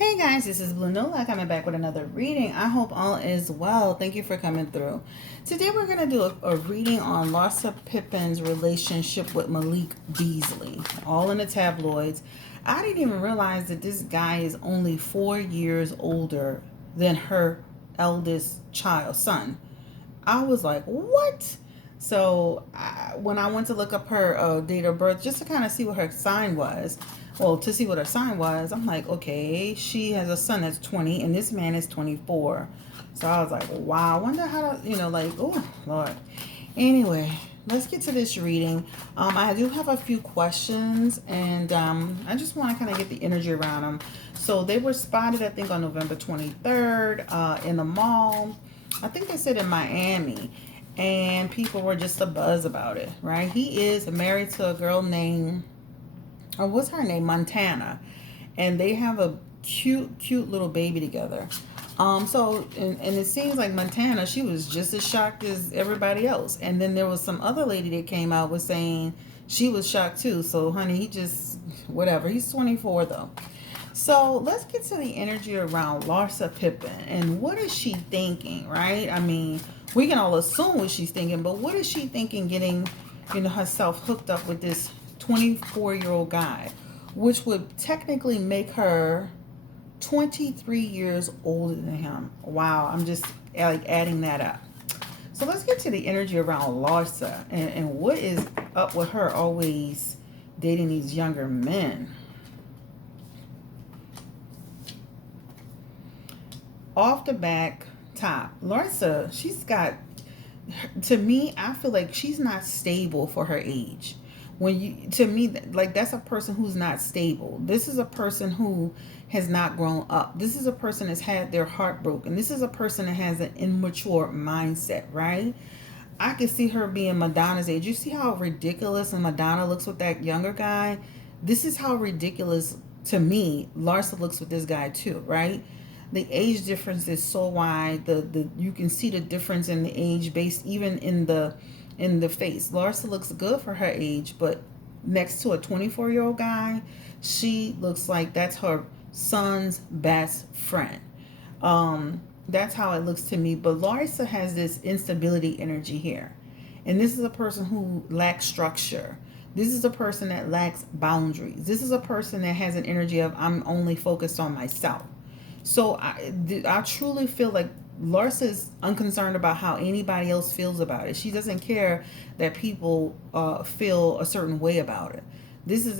Hey guys, this is Blue Nola coming back with another reading. I hope all is well. Thank you for coming through. Today we're going to do a reading on Larsa Pippen's relationship with Malik Beasley, all in the tabloids. I didn't even realize that this guy is only 4 years older than her eldest child, son. I was like, what? So when I went to look up her date of birth, just to kind of see what her sign was, well, to see what her sign was, I'm like, okay, she has a son that's 20 and this man is 24. So I was like, wow, I wonder how to, like, oh, Lord. Anyway, let's get to this reading. I do have a few questions, and I just want to kind of get the energy around them. So they were spotted, I think, on November 23rd in the mall. I think they said in Miami, and people were just a buzz about it, right? He is married to a girl named, or what's her name, Montana, and they have a cute little baby together. And it seems like Montana, she was just as shocked as everybody else. And then there was some other lady that came out was saying she was shocked too. So, honey, he just, whatever. He's 24 though. So let's get to the energy around Larsa Pippen and what is she thinking, right? I mean, we can all assume what she's thinking, but what is she thinking getting, herself hooked up with this 24-year-old guy, which would technically make her 23 years older than him. Wow, I'm just like adding that up. So let's get to the energy around Larsa and what is up with her always dating these younger men. Off the back top, Larsa, she's got, to me, I feel like she's not stable for her age. To me, like, that's a person who's not stable. This is a person who has not grown up. This is a person that's had their heart broken. This is a person that has an immature mindset, right? I could see her being Madonna's age. You see how ridiculous and Madonna looks with that younger guy? This is how ridiculous, to me, Larsa looks with this guy too, right? The age difference is so wide. You can see the difference in the age based even in the face. Larsa looks good for her age, but next to a 24-year-old guy, she looks like that's her son's best friend. That's how it looks to me. But Larsa has this instability energy here. And this is a person who lacks structure. This is a person that lacks boundaries. This is a person that has an energy of, I'm only focused on myself. So I truly feel like Larsa is unconcerned about how anybody else feels about it. She doesn't care that people feel a certain way about it. This is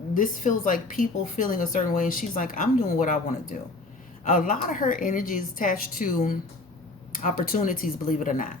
this feels like people feeling a certain way, and she's like, I'm doing what I want to do. A lot of her energy is attached to opportunities, believe it or not.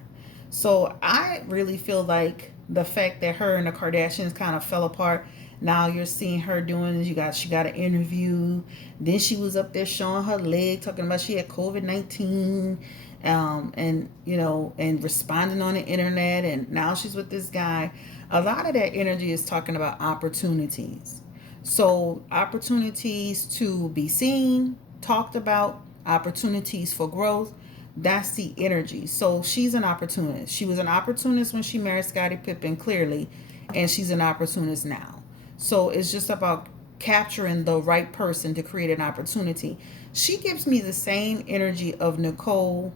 So I really feel like the fact that her and the Kardashians kind of fell apart. Now you're seeing her doing, she got an interview. Then she was up there showing her leg, talking about she had COVID-19, and responding on the internet. And now she's with this guy. A lot of that energy is talking about opportunities. So opportunities to be seen, talked about, opportunities for growth. That's the energy. So she's an opportunist. She was an opportunist when she married Scottie Pippen, clearly, and she's an opportunist now. So it's just about capturing the right person to create an opportunity. She gives me the same energy of Nicole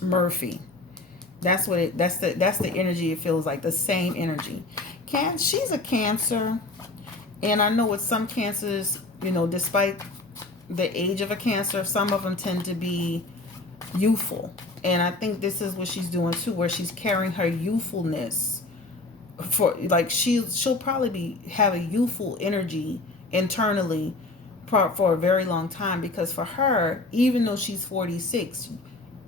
Murphy. That's the energy it feels like, the same energy. She's a Cancer, and I know with some cancers, despite the age of a Cancer, some of them tend to be youthful. And I think this is what she's doing too, where she's carrying her youthfulness for, like, she'll probably have a youthful energy internally for a very long time, because for her, even though she's 46,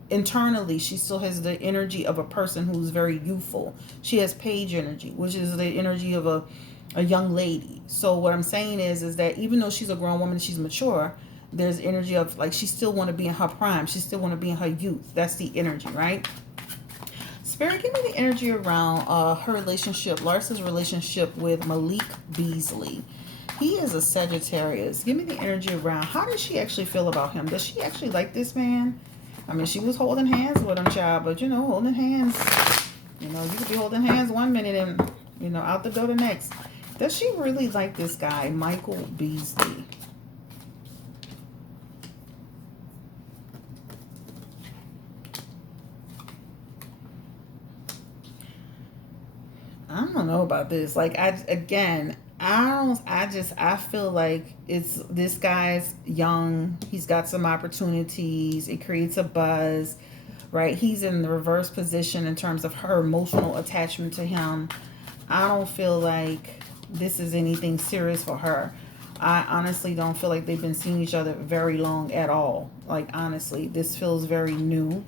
internally she still has the energy of a person who's very youthful. She has page energy, which is the energy of a young lady. So what I'm saying is that even though she's a grown woman, she's mature, there's energy of, like, she still want to be in her prime. She still want to be in her youth. That's the energy, right? Spirit, give me the energy around her relationship, Larsa's relationship with Malik Beasley. He is a Sagittarius. Give me the energy around, how does she actually feel about him? Does she actually like this man? I mean, she was holding hands with him, child, but holding hands, you could be holding hands one minute and, out the door the next. Does she really like this guy, Michael Beasley? I don't know about this. Like I feel like it's this guy's young. He's got some opportunities. It creates a buzz, right? He's in the reverse position in terms of her emotional attachment to him. I don't feel like this is anything serious for her. I honestly don't feel like they've been seeing each other very long at all. Like, honestly, this feels very new.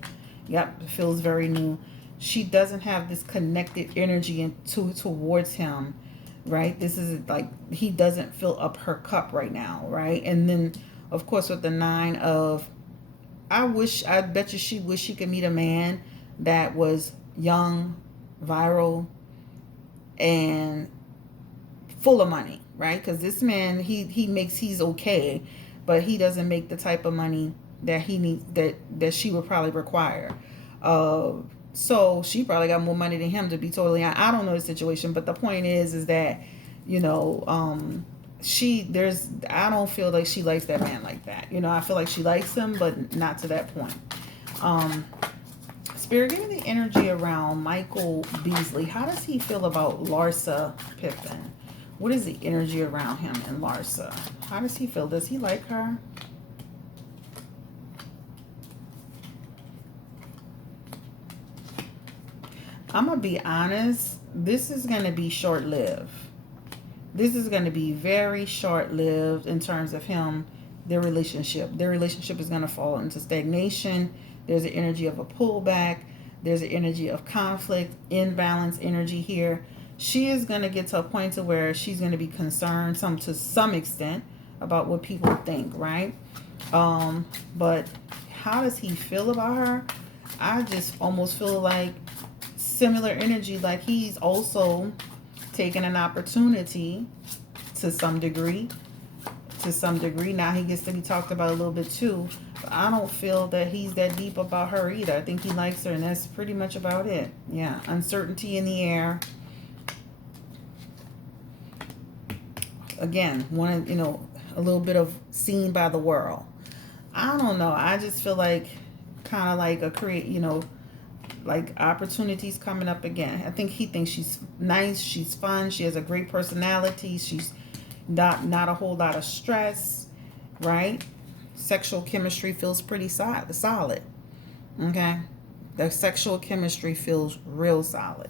Yep, it feels very new. She doesn't have this connected energy towards him, right? This is like he doesn't fill up her cup right now, right? And then, of course, with the 9 of, I bet you she wish she could meet a man that was young, viral, and full of money, right? Because this man, he's okay, but he doesn't make the type of money that he needs, that she would probably require. So she probably got more money than him, to be totally honest. I don't know the situation, but the point is that, you know, I don't feel like she likes that man like that. You know, I feel like she likes him, but not to that point. Spirit, give me the energy around Michael Beasley. How does he feel about Larsa Pippen? What is the energy around him and Larsa? How does he feel? Does he like her? I'm going to be honest. This is going to be short-lived. This is going to be very short-lived in terms of him, their relationship. Their relationship is going to fall into stagnation. There's an energy of a pullback. There's an energy of conflict, imbalance energy here. She is going to get to a point to where she's going to be concerned to some extent about what people think, right? But how does he feel about her? I just almost feel like similar energy, like he's also taking an opportunity to some degree. Now he gets to be talked about a little bit too. But I don't feel that he's that deep about her either. I think he likes her, and that's pretty much about it. Yeah, uncertainty in the air. Again, a little bit of seen by the world. I don't know. I just feel like kind of like like opportunities coming up again. I think he thinks she's nice, she's fun, she has a great personality, she's not a whole lot of stress, right? Sexual chemistry feels pretty solid. Okay, the sexual chemistry feels real solid.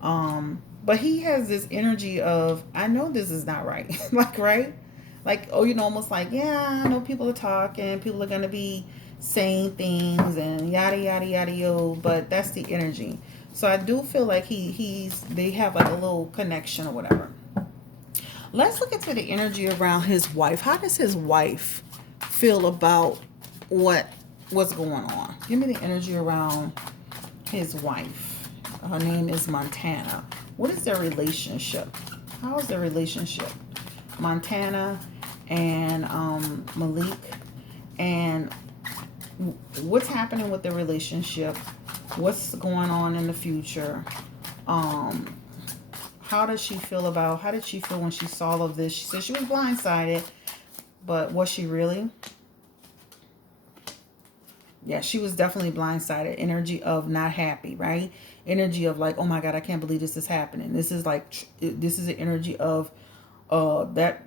But he has this energy of, I know this is not right. Like, right? Like, oh, almost like, yeah, I know people are talking, people are gonna be saying things and yada yada yada yo, but that's the energy. So I do feel like they have like a little connection or whatever. Let's look into the energy around his wife. How does his wife feel about what's going on? Give me the energy around his wife. Her name is Montana. What is their relationship? How is their relationship? Montana and Malik, and what's happening with the relationship? What's going on in the future? How did she feel when she saw all of this? She said she was blindsided, but was she really? Yeah, she was definitely blindsided. Energy of not happy, right? Energy of like, oh my God, I can't believe this is happening. This is an energy of that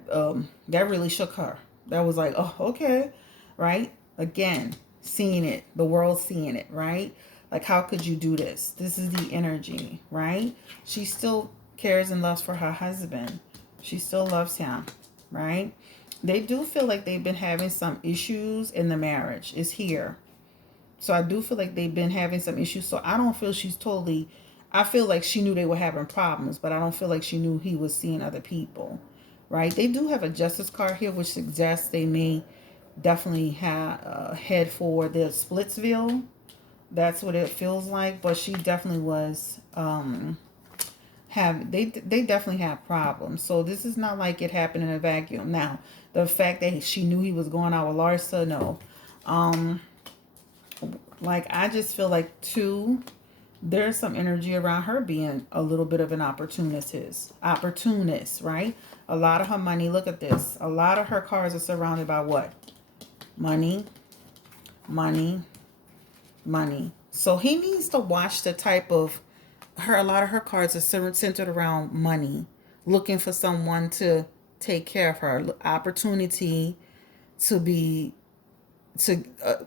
really shook her. That was like, oh, okay, right? Again, seeing it, the world seeing it, right? Like, how could you do this? This is the energy, right? She still cares and loves for her husband. She still loves him, right? They do feel like they've been having some issues in the marriage. It's here. So I do feel like they've been having some issues. So I don't feel I feel like she knew they were having problems, but I don't feel like she knew he was seeing other people, right? They do have a justice card here, which suggests they may definitely head for the Splitsville. That's what it feels like. But she definitely was they definitely have problems. So this is not like it happened in a vacuum. Now, the fact that she knew he was going out with Larsa, no. Like, I just feel like there's some energy around her being a little bit of an opportunist, right? A lot of her money, look at this. A lot of her cars are surrounded by what? Money, money, money. So he needs to watch the type of a lot of her cards are centered around money, looking for someone to take care of her, opportunity to be to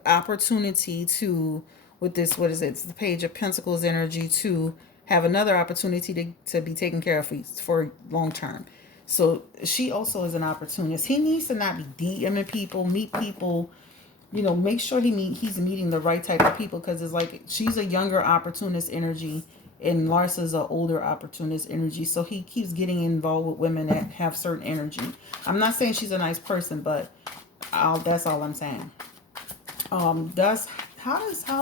opportunity to, with this, what is it, it's the Page of Pentacles energy, to have another opportunity to be taken care of for long term. So she also is an opportunist. He needs to not be DMing people, meet people, make sure he's meeting the right type of people, because it's like she's a younger opportunist energy and Larsa's an older opportunist energy. So he keeps getting involved with women that have certain energy. I'm not saying she's a nice person, but that's all I'm saying. How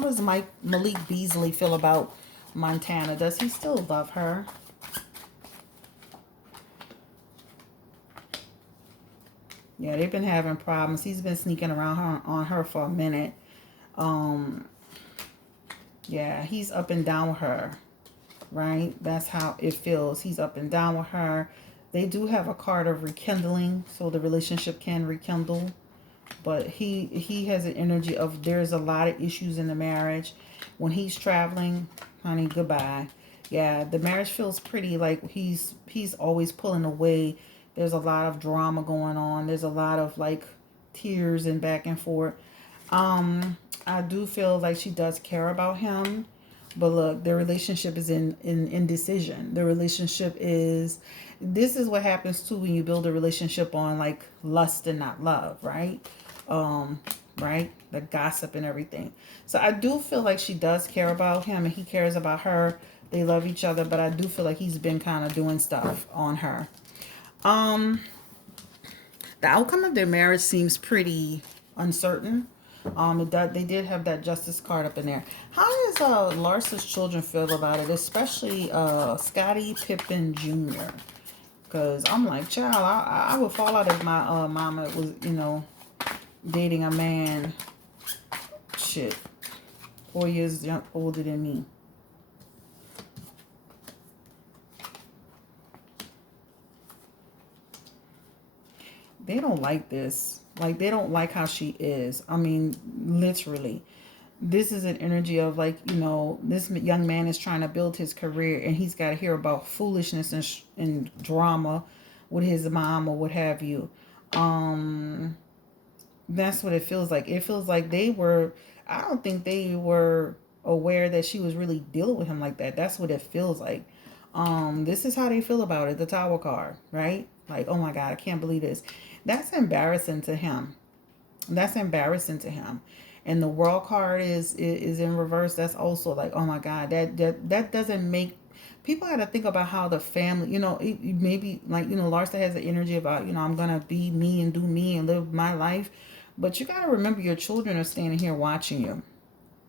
does Malik Beasley feel about Montana? Does he still love her? Yeah, they've been having problems. He's been sneaking around on her for a minute. Yeah, he's up and down with her, right? That's how it feels. He's up and down with her. They do have a card of rekindling, so the relationship can rekindle. But he has an energy of there's a lot of issues in the marriage. When he's traveling, honey, goodbye. Yeah, the marriage feels pretty like he's always pulling away. There's a lot of drama going on. There's a lot of like tears and back and forth. I do feel like she does care about him. But look, their relationship is in indecision. The relationship is, this is what happens too when you build a relationship on like lust and not love, right? Right? The gossip and everything. So I do feel like she does care about him and he cares about her. They love each other, but I do feel like he's been kind of doing stuff on her. The outcome of their marriage seems pretty uncertain. They did have that justice card up in there. How does Larsa's children feel about it, especially Scottie Pippen Jr.? Because I'm like, child, I would fall out if my mama was, dating a man, 4 years older than me. They don't like this. Like, they don't like how she is. I mean, literally. This is an energy of like, this young man is trying to build his career and he's got to hear about foolishness and drama with his mom or what have you. That's what it feels like. It feels like I don't think they were aware that she was really dealing with him like that. That's what it feels like. This is how they feel about it. The Tower card, right? Like, oh my God, I can't believe this. That's embarrassing to him. That's embarrassing to him. And the World card is in reverse. That's also like, oh my God, that doesn't make, people got to think about how the family, maybe like, Larsa has the energy about, I'm going to be me and do me and live my life. But you got to remember your children are standing here watching you,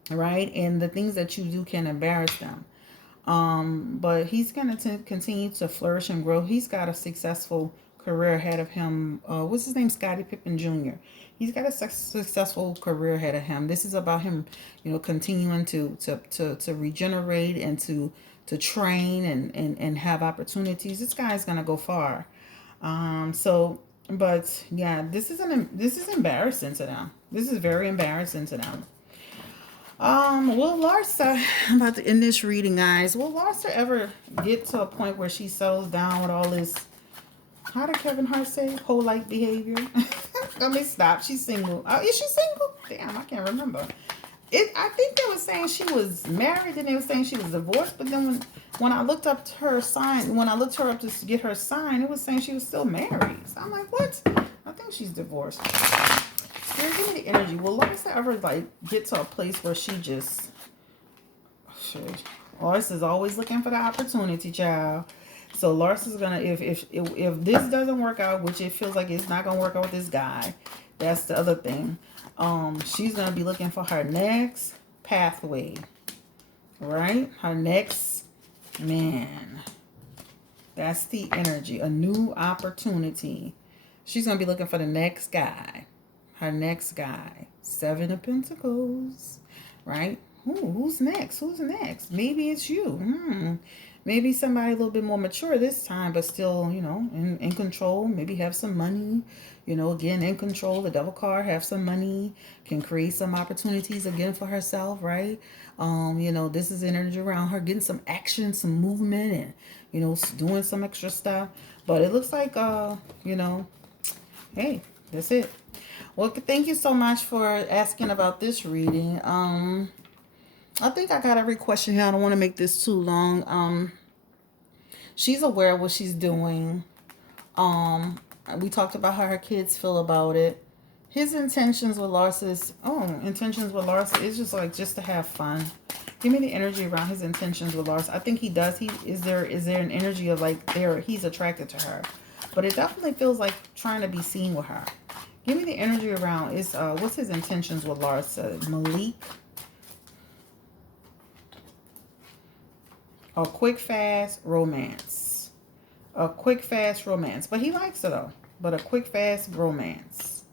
right? And the things that you do can embarrass them. But he's going to continue to flourish and grow. He's got a successful career ahead of him. What's his name? Scottie Pippen Jr. He's got a successful career ahead of him. This is about him, continuing to regenerate and to train and have opportunities. This guy's gonna go far. But yeah, this is embarrassing to them. This is very embarrassing to them. Will Larsa, I'm about to end this reading, guys. Will Larsa ever get to a point where she settles down with all this, how did Kevin Hart say, whole life behavior? Let me stop. She's single. Is she single? Damn, I can't remember. I think they were saying she was married, and they were saying she was divorced. But then when I looked up her sign, when I looked her up to get her sign, it was saying she was still married. So I'm like, what? I think she's divorced. Spirit, give me the energy. Will Larsa ever get to a place where she just, shit. Larsa's always looking for the opportunity, child. So Larsa's gonna, if this doesn't work out, which it feels like it's not gonna work out with this guy, that's the other thing. She's gonna be looking for her next pathway, right? Her next man. That's the energy. A new opportunity. She's gonna be looking for the next guy. Her next guy. 7 of Pentacles, right? Ooh, who's next? Who's next? Maybe it's you. Maybe somebody a little bit more mature this time, but still, you know, in control. Maybe have some money, you know, again, in control. The devil card, have some money, can create some opportunities again for herself, right? You know, this is energy around her getting some action, some movement, and, you know, doing some extra stuff. But it looks like, you know, hey, that's it. Well, thank you so much for asking about this reading. I think I got every question here. I don't want to make this too long. She's aware of what she's doing. Um, we talked about how her kids feel about it. His intentions with Larsa is just like just to have fun. Give me the energy around his intentions with Larsa. I think he does. Is there an energy of like he's attracted to her, but it definitely feels like trying to be seen with her. Give me the energy around is what's his intentions with Larsa? Malik. A quick fast romance. A quick fast romance. But he likes it though. But a quick fast romance.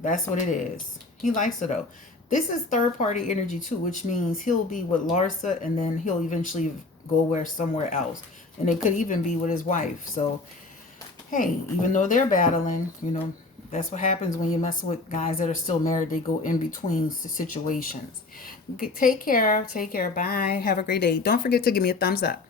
That's what it is. He likes it though. This is third party energy too, which means he'll be with Larsa and then he'll eventually go somewhere else. And it could even be with his wife. So, hey, even though they're battling, you know, that's what happens when you mess with guys that are still married. They go in between situations. Take care. Take care. Bye. Have a great day. Don't forget to give me a thumbs up.